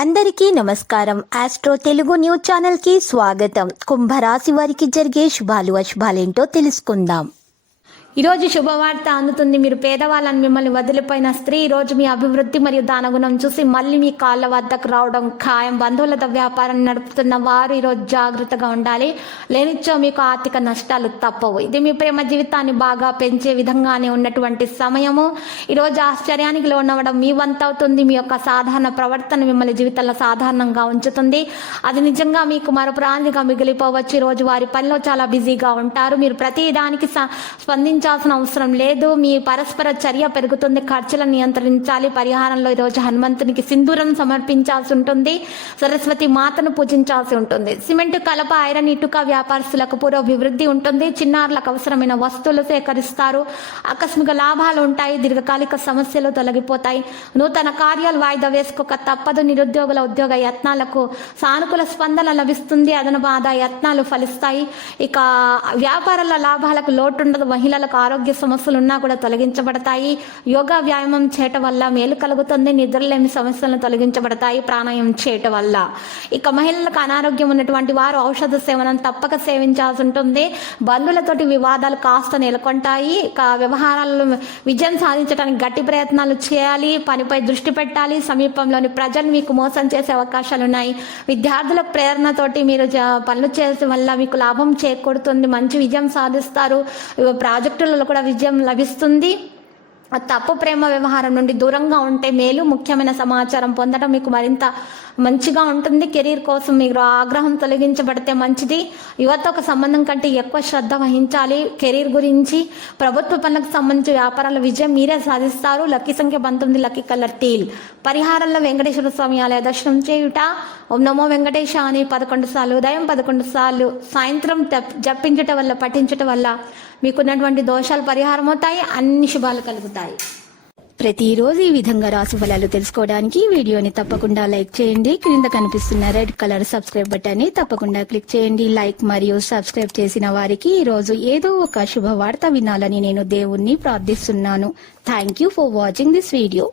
అందరికీ నమస్కారం. Astro Telugu news channel కి స్వాగతం. కుంభరాశి వారికి జరిగే శుభాలు అశుభాలేంటో తెలుసుకుందాం. ఈరోజు శుభవార్త అందుతుంది. మీరు పేదవాళ్ళని మిమ్మల్ని వదిలిపోయిన స్త్రీ ఈరోజు మీ అభివృద్ధి మరియు దానగుణం చూసి మళ్ళీ మీ కాళ్ళ వద్దకు రావడం ఖాయం. బంధువులతో వ్యాపారం నడుపుతున్న వారు ఈరోజు జాగ్రత్తగా ఉండాలి, లేనిచ్చో మీకు ఆర్థిక నష్టాలు తప్పవు. ఇది మీ ప్రేమ జీవితాన్ని బాగా పెంచే విధంగానే ఉన్నటువంటి సమయము. ఈరోజు ఆశ్చర్యానికి లోనవ్వడం మీ వంతవుతుంది. మీ యొక్క సాధారణ ప్రవర్తన మిమ్మల్ని జీవితంలో సాధారణంగా ఉంచుతుంది. అది నిజంగా మీకు మరపురానిగా మిగిలిపోవచ్చు. ఈరోజు వారి పనిలో చాలా బిజీగా ఉంటారు. మీరు ప్రతి దానికి స్పందించాల్సిన అవసరం లేదు. మీ పరస్పర చర్య పెరుగుతుంది. ఖర్చులను నియంత్రించాలి. పరిహారంలో ఈరోజు హనుమంతునికి సింధూరం సమర్పించాల్సి ఉంటుంది. సరస్వతి మాతను పూజించాల్సి ఉంటుంది. సిమెంట్, కలప, ఐరన్, ఇటుక వ్యాపారస్తులకు పురోభివృద్ధి ఉంటుంది. చిన్నారులకు అవసరమైన వస్తువులు సేకరిస్తారు. ఆకస్మిక లాభాలు ఉంటాయి. దీర్ఘకాలిక సమస్యలు తొలగిపోతాయి. నూతన కార్యాలు వాయిదా వేసుకోక తప్పదు. నిరుద్యోగుల ఉద్యోగ యత్నాలకు సానుకూల స్పందన లభిస్తుంది. అదనపు ఆదాయ యత్నాలు ఫలిస్తాయి. ఇక వ్యాపారాల లాభాలకు లోటు ఉండదు. మహిళలకు ఆరోగ్య సమస్యలు ఉన్నా కూడా తొలగించబడతాయి. యోగా వ్యాయామం చేయటం వల్ల మేలు కలుగుతుంది. నిద్రలేమి సమస్యలను తొలగించబడతాయి ప్రాణాయామం చేయటం వల్ల. ఇక మహిళలకు అనారోగ్యం ఉన్నటువంటి వారు ఔషధ సేవనం తప్పక సేవించాల్సి ఉంటుంది. బంధువులతోటి వివాదాలు కాస్త నెలకొంటాయి. ఇక వ్యవహారాల్లో విజయం సాధించడానికి గట్టి ప్రయత్నాలు చేయాలి. పనిపై దృష్టి పెట్టాలి. సమీపంలోని ప్రజలు మీకు మోసం చేసే అవకాశాలు ఉన్నాయి. విద్యార్థుల ప్రేరణతోటి మీరు పనులు చేసే వల్ల మీకు లాభం చేకూరుతుంది. మంచి విజయం సాధిస్తారు. ప్రాజెక్టులలో కూడా విజయం లభిస్తుంది. తప్పు ప్రేమ వ్యవహారం నుండి దూరంగా ఉంటే మేలు. ముఖ్యమైన సమాచారం పొందడం మీకు మరింత మంచిగా ఉంటుంది. కెరీర్ కోసం మీరు ఆగ్రహం తొలగించబడితే మంచిది. యువతకు సంబంధం కంటే ఎక్కువ శ్రద్ధ వహించాలి. కెరీర్ గురించి ప్రభుత్వ పనులకు సంబంధించి వ్యాపారాల విజయం మీరే సాధిస్తారు. లక్కీ సంఖ్య 19, లక్కీ కలర్ టీల్. పరిహారంలో వెంకటేశ్వర స్వామి ఆలయ దర్శనం చేయుట. ఓం నమో వెంకటేశ అని 11 సార్లు, ఉదయం 11 సార్లు, సాయంత్రం జపించటం వల్ల, పఠించటం వల్ల మీకున్నటువంటి దోషాలు పరిహారం అవుతాయి. అన్ని శుభాలు కలుగుతాయి. ప్రతిరోజు ఈ విధంగా రాశి ఫలాలు తెలుసుకోవడానికి వీడియోని తప్పకుండా లైక్ చేయండి. క్రింద కనిపిస్తున్న రెడ్ కలర్ సబ్స్క్రైబ్ బటన్ ని తప్పకుండా క్లిక్ చేయండి. లైక్ మరియు సబ్స్క్రైబ్ చేసిన వారికి ఈ రోజు ఏదో ఒక శుభవార్త వినాలని నేను దేవుణ్ణి ప్రార్థిస్తున్నాను. Thank you for watching this video.